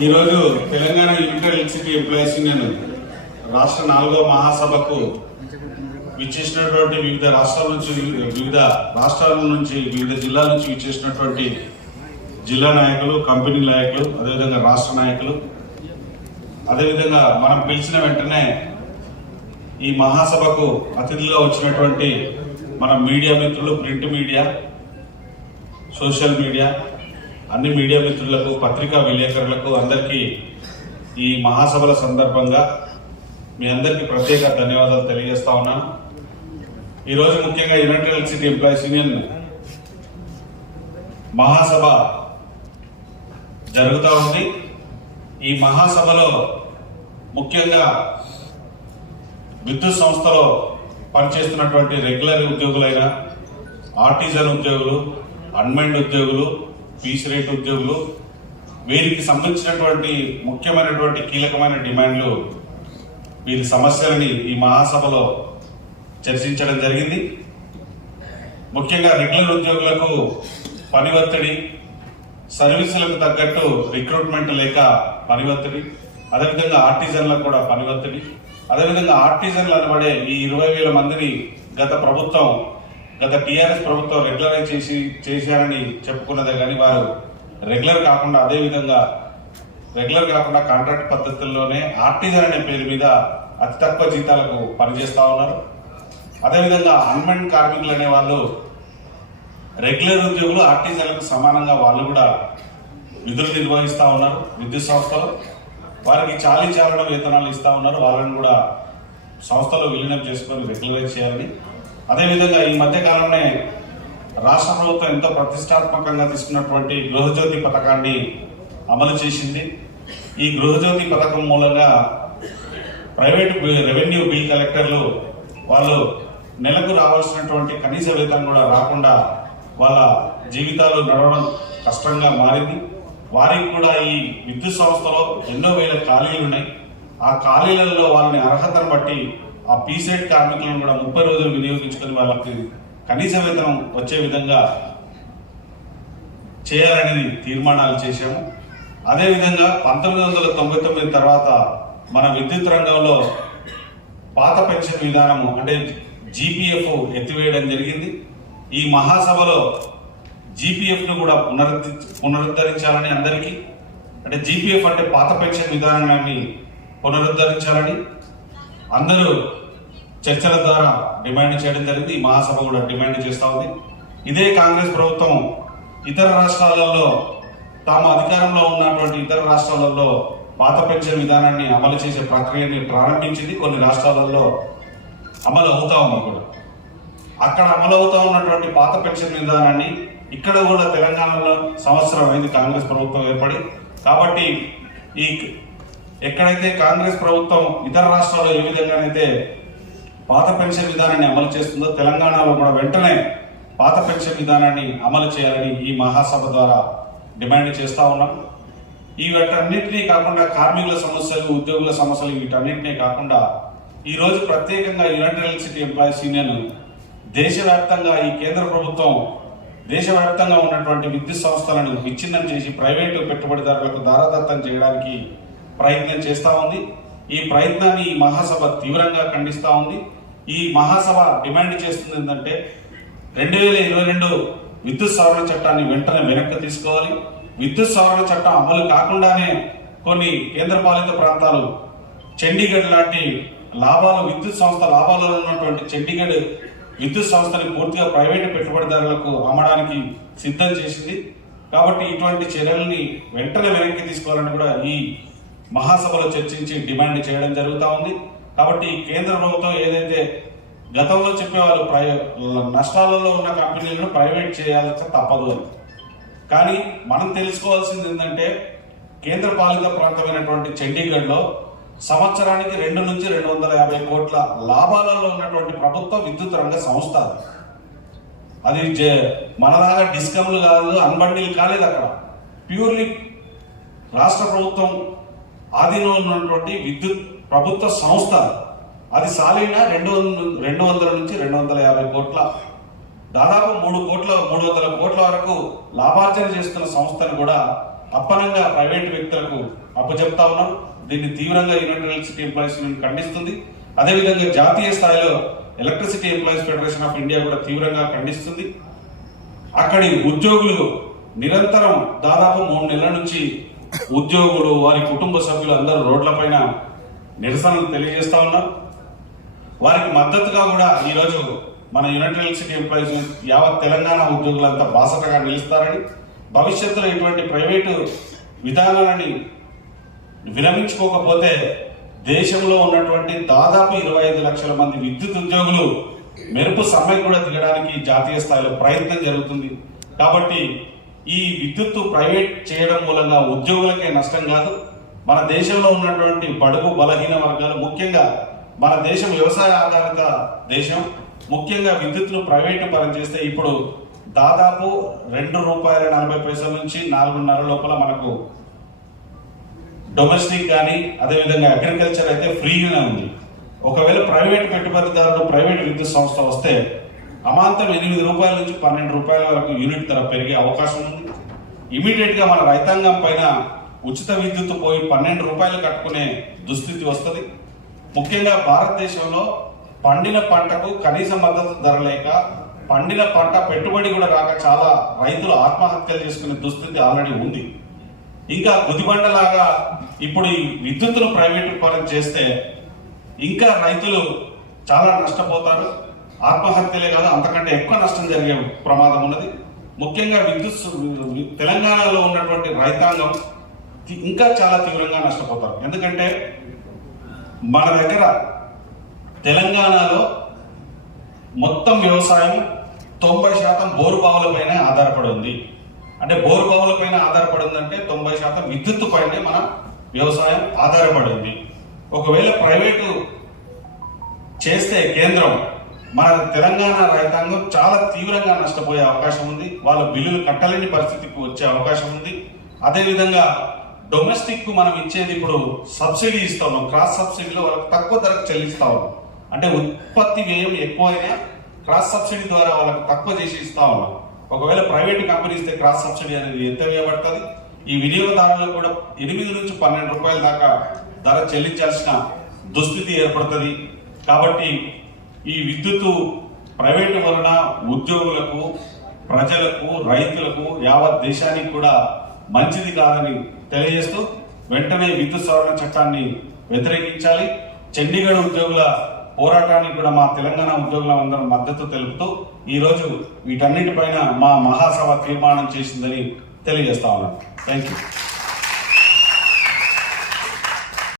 ఈరోజు Telangana united electricity employees union రాష్ట్ర నాలుగో మహాసభకు విచ్చేసినటువంటి వివిధ రాష్ట్రాల నుంచి వివిధ రాష్ట్రాల నుంచి వివిధ జిల్లాల నుంచి విచ్చేసినటువంటి జిల్లా నాయకులు కంపెనీ నాయకులు అదేవిధంగా రాష్ట్ర నాయకులు. అదేవిధంగా మనం పిలిచిన వెంటనే ఈ మహాసభకు అతిథులుగా వచ్చినటువంటి మన మీడియా మిత్రులు ప్రింట్ మీడియా సోషల్ మీడియా అన్ని మీడియా మిత్రులకు పత్రికా విలేకరులకు అందరికీ ఈ మహాసభల సందర్భంగా మీ అందరికీ ప్రత్యేక ధన్యవాదాలు తెలియజేస్తా ఉన్నాను. ఈరోజు ముఖ్యంగా యునైటెడ్ ఎలక్ట్రిసిటీ ఎంప్లాయీస్ యూనియన్ మహాసభ జరుగుతూ ఉంది. ఈ మహాసభలో ముఖ్యంగా విద్యుత్ సంస్థలో పనిచేస్తున్నటువంటి రెగ్యులర్ ఉద్యోగులైన ఆర్టిజన్ ఉద్యోగులు అన్మైండ్ ఉద్యోగులు పీస్ రేట్ ఉద్యోగులు వీరికి సంబంధించినటువంటి ముఖ్యమైనటువంటి కీలకమైన డిమాండ్లు వీరి సమస్యలని ఈ మహాసభలో చర్చించడం జరిగింది. ముఖ్యంగా రెగ్యులర్ ఉద్యోగులకు పని ఒత్తిడి సర్వీసులకు తగ్గట్టు రిక్రూట్మెంట్ లేక పని ఒత్తిడి అదేవిధంగా ఆర్టిజన్లకు కూడా పని ఒత్తిడి అదేవిధంగా ఆర్టిజన్లు అనబడే ఈ ఇరవై వేల మందిని గత ప్రభుత్వం గత టీఆర్ఎస్ ప్రభుత్వం రెగ్యులరైజ్ చేసి చేశారని చెప్పుకున్నదే కానీ వారు రెగ్యులర్ కాకుండా అదే విధంగా రెగ్యులర్ కాకుండా కాంట్రాక్ట్ పద్ధతుల్లోనే ఆర్టిజన్ అనే పేరు మీద అతి తక్కువ జీతాలకు పనిచేస్తూ ఉన్నారు. అదేవిధంగా అన్మెండ్ కార్మికులు అనే వాళ్ళు రెగ్యులర్ ఉద్యోగులు ఆర్టిజన్లకు సమానంగా వాళ్ళు కూడా విధులు నిర్వహిస్తూ ఉన్నారు. విద్యుత్ సంస్థలు వారికి చాలీ చాలన వేతనాలు ఇస్తూ ఉన్నారు. వాళ్ళని కూడా సంస్థలో విలీనం చేసుకొని రెగ్యులరైజ్ చేయాలని అదేవిధంగా ఈ మధ్య రాష్ట్ర ప్రభుత్వం ఎంతో ప్రతిష్టాత్మకంగా తీసుకున్నటువంటి గృహజ్యోతి పథకాన్ని అమలు చేసింది. ఈ గృహజ్యోతి పథకం మూలంగా ప్రైవేట్ రెవెన్యూ బిల్ కలెక్టర్లు వాళ్ళు నెలకు రావాల్సినటువంటి కనీస వేతనం కూడా రాకుండా వాళ్ళ జీవితాలు నడవడం కష్టంగా మారింది. వారికి కూడా ఈ విద్యుత్ సంస్థలో ఎన్నో వేల ఖాళీలు ఉన్నాయి. ఆ ఖాళీలలో వాళ్ళని అర్హతను బట్టి ఆ పీసెట్ కార్మికులను కూడా ముప్పై రోజులు వినియోగించుకొని వాళ్ళకి కనీస వేతనం వచ్చే విధంగా చేయాలనేది తీర్మానాలు చేశాము. అదేవిధంగా పంతొమ్మిది వందల తొంభై తొమ్మిది తర్వాత మన విద్యుత్ రంగంలో పాత పెన్షన్ విధానము అంటే జీపీఎఫ్ ఎత్తివేయడం జరిగింది. ఈ మహాసభలో జీపీఎఫ్ను కూడా పునరుద్ధి పునరుద్ధరించాలని అందరికీ అంటే జీపీఎఫ్ అంటే పాత పెన్షన్ విధానాన్ని పునరుద్ధరించాలని అందరూ చర్చల ద్వారా డిమాండ్ చేయడం జరిగింది. ఈ మహాసభ కూడా డిమాండ్ చేస్తూ ఉంది. ఇదే కాంగ్రెస్ ప్రభుత్వం ఇతర రాష్ట్రాలలో తాము అధికారంలో ఉన్నటువంటి ఇతర రాష్ట్రాలలో పాత పెన్షన్ విధానాన్ని అమలు చేసే ప్రక్రియని ప్రారంభించింది. కొన్ని రాష్ట్రాలలో అమలు అవుతా ఉంది కూడా. అక్కడ అమలు అవుతా ఉన్నటువంటి పాత పెన్షన్ విధానాన్ని ఇక్కడ కూడా తెలంగాణలో సంవత్సరం అయింది కాంగ్రెస్ ప్రభుత్వం ఏర్పడి కాబట్టి ఈ ఎక్కడైతే కాంగ్రెస్ ప్రభుత్వం ఇతర రాష్ట్రాల్లో ఏ విధంగానైతే పాత పెన్షన్ విధానాన్ని అమలు చేస్తుందో తెలంగాణలో కూడా వెంటనే పాత పెన్షన్ విధానాన్ని అమలు చేయాలని ఈ మహాసభ ద్వారా డిమాండ్ చేస్తా ఉన్నాం. ఈ వీటన్నింటినీ కాకుండా కార్మికుల సమస్యలు ఉద్యోగుల సమస్యలు వీటన్నింటినీ కాకుండా ఈరోజు ప్రత్యేకంగా యునైటెడ్ ఎలక్ట్రిసిటీ ఎంప్లాయీస్ యూనియన్ దేశవ్యాప్తంగా ఈ కేంద్ర ప్రభుత్వం దేశవ్యాప్తంగా ఉన్నటువంటి విద్యుత్ సంస్థలను విచ్ఛిన్నం చేసి ప్రైవేటు పెట్టుబడిదారులకు దారాదత్తం చేయడానికి ప్రయత్నం చేస్తూ ఉంది. ఈ ప్రయత్నాన్ని ఈ మహాసభ తీవ్రంగా ఖండిస్తూ ఉంది. ఈ మహాసభ డిమాండ్ చేస్తుంది ఏంటంటే రెండు వేల ఇరవై రెండు విద్యుత్ సవరణ చట్టాన్ని వెంటనే వెనక్కి తీసుకోవాలి. విద్యుత్ సవరణ చట్టం అమలు కాకుండానే కొన్ని కేంద్రపాలిత ప్రాంతాలు చండీగఢ్ లాంటి లాభాలు విద్యుత్ సంస్థ లాభాలలో ఉన్నటువంటి చండీగఢ్ విద్యుత్ సంస్థని పూర్తిగా ప్రైవేటు పెట్టుబడిదారులకు అమ్మడానికి సిద్ధం చేసింది. కాబట్టి ఇటువంటి చర్యల్ని వెంటనే వెనక్కి తీసుకోవాలని కూడా ఈ మహాసభలో చర్చించి డిమాండ్ చేయడం జరుగుతూ ఉంది. కాబట్టి కేంద్ర ప్రభుత్వం ఏదైతే గతంలో చెప్పేవాళ్ళు ప్రై నష్టాలలో ఉన్న కంపెనీలను ప్రైవేట్ చేయాల్సి తప్పదు అని. కానీ మనం తెలుసుకోవాల్సింది ఏంటంటే కేంద్ర పాలిత ప్రాంతమైనటువంటి చండీగఢ్లో సంవత్సరానికి రెండు నుంచి రెండు వందల యాభై కోట్ల లాభాలలో ఉన్నటువంటి ప్రభుత్వ విద్యుత్ రంగ సంస్థ అది. మనలాగా డిస్కమ్లు కాదు అన్బండిల్ కాలేదు అక్కడ. ప్యూర్లీ రాష్ట్ర ప్రభుత్వం ఆధీనంలో ఉన్నటువంటి విద్యుత్ ప్రభుత్వ సంస్థ అది సాలిన రెండు వందల రెండు వందల నుంచి రెండు వందల యాభై కోట్ల దాదాపు మూడు కోట్ల మూడు వందల కోట్ల వరకు లాభార్జన చేస్తున్న సంస్థను కూడా అప్పనంగా ప్రైవేట్ వ్యక్తులకు అప్పచెప్తా ఉన్నాం. దీన్ని తీవ్రంగా యూనిట్ ఎలక్ట్రిసిటీ ఎంప్లాయీస్ యూనియన్ ఖండిస్తుంది. అదేవిధంగా జాతీయ స్థాయిలో electricity employees federation of India కూడా తీవ్రంగా ఖండిస్తుంది. అక్కడి ఉద్యోగులు నిరంతరం దాదాపు మూడు నెలల నుంచి ఉద్యోగులు వారి కుటుంబ సభ్యులు అందరూ రోడ్లపైన నిరసనలు తెలియజేస్తా ఉన్నారు. వారికి మద్దతుగా కూడా ఈరోజు మన యునైటెడ్ సిటీ ఎంప్లాయీస్ యావత్ తెలంగాణ ఉద్యోగులంతా బాసటగా నిలుస్తారని భవిష్యత్తులో ఇటువంటి ప్రైవేటు విధానాలని విరమించుకోకపోతే దేశంలో ఉన్నటువంటి దాదాపు ఇరవై ఐదు లక్షల మంది విద్యుత్ ఉద్యోగులు మెరుపు సమ్మె కూడా దిగడానికి జాతీయ స్థాయిలో ప్రయత్నం జరుగుతుంది. కాబట్టి ఈ విద్యుత్తు ప్రైవేట్ చేయడం మూలంగా ఉద్యోగులకే నష్టం కాదు. మన దేశంలో ఉన్నటువంటి బడుగు బలహీన వర్గాలు ముఖ్యంగా మన దేశం వ్యవసాయ ఆధారిత దేశం ముఖ్యంగా విద్యుత్తును ప్రైవేటు పరం చేస్తే ఇప్పుడు దాదాపు రెండు రూపాయల నలభై పైసల నుంచి నాలుగున్నర లోపల మనకు డొమెస్టిక్ కానీ అదేవిధంగా అగ్రికల్చర్ అయితే ఫ్రీగానే ఉంది. ఒకవేళ ప్రైవేట్ పెట్టుబడిదారులు ప్రైవేట్ విద్యుత్ సంస్థ వస్తే అమాంతం ఎనిమిది రూపాయల నుంచి పన్నెండు రూపాయల వరకు యూనిట్ ధర పెరిగే అవకాశం ఉంది. ఇమీడియట్గా మన రైతాంగం పైన ఉచిత విద్యుత్ పోయి పన్నెండు రూపాయలు కట్టుకునే దుస్థితి వస్తుంది. ముఖ్యంగా భారతదేశంలో పండిన పంటకు కనీస మద్దతు ధర లేక పండిన పంట పెట్టుబడి కూడా రాక చాలా రైతులు ఆత్మహత్యలు చేసుకునే దుస్థితి ఆల్రెడీ ఉంది. ఇంకా గుదిబండలాగా ఇప్పుడు ఈ విద్యుత్తును ప్రైవేటు పరం చేస్తే ఇంకా రైతులు చాలా నష్టపోతారు. ఆత్మహత్యలే కాదు అంతకంటే ఎక్కువ నష్టం జరిగే ప్రమాదం ఉన్నది. ముఖ్యంగా విద్యుత్ తెలంగాణలో ఉన్నటువంటి రైతాంగం ఇంకా చాలా తీవ్రంగా నష్టపోతారు. ఎందుకంటే మన దగ్గర తెలంగాణలో మొత్తం వ్యవసాయం తొంభై శాతం బోరు బావులపైన ఆధారపడి ఉంది. అంటే బోరు బావులపైన ఆధారపడి ఉందంటే తొంభై శాతం విద్యుత్తు పైనే మన వ్యవసాయం ఆధారపడి ఉంది. ఒకవేళ ప్రైవేటు చేస్తే కేంద్రం మన తెలంగాణ రైతాంగం చాలా తీవ్రంగా నష్టపోయే అవకాశం ఉంది. వాళ్ళ బిల్లులు కట్టలేని పరిస్థితికి వచ్చే అవకాశం ఉంది. అదేవిధంగా డొమెస్టిక్ మనం ఇచ్చేది ఇప్పుడు సబ్సిడీ ఇస్తా ఉన్నాం. క్రాస్ సబ్సిడీలో వాళ్ళకి తక్కువ ధరకు చెల్లిస్తా ఉన్నాం. అంటే ఉత్పత్తి వ్యయం ఎక్కువైనా క్రాస్ సబ్సిడీ ద్వారా వాళ్ళకి తక్కువ చేసి ఇస్తా ఉన్నాం. ఒకవేళ ప్రైవేట్ కంపెనీ ఇస్తే క్రాస్ సబ్సిడీ అనేది ఎంత వేయబడుతుంది ఈ వినియోగదారులకు కూడా ఎనిమిది నుంచి పన్నెండు రూపాయల దాకా ధర చెల్లించాల్సిన దుస్థితి ఏర్పడుతుంది. కాబట్టి ఈ విద్యుత్తు ప్రైవేటు వలన ఉద్యోగులకు ప్రజలకు రైతులకు యావత్ దేశానికి కూడా మంచిది కాదని తెలియజేస్తూ వెంటనే విద్యుత్ సవరణ చట్టాన్ని వ్యతిరేకించాలి. చండీగఢ్ ఉద్యోగుల పోరాటానికి కూడా మా తెలంగాణ ఉద్యోగులందరం మద్దతు తెలుపుతూ ఈరోజు వీటన్నిటిపైన మా మహాసభ తీర్మానం చేసిందని తెలియజేస్తా ఉన్నాను థ్యాంక్ యూ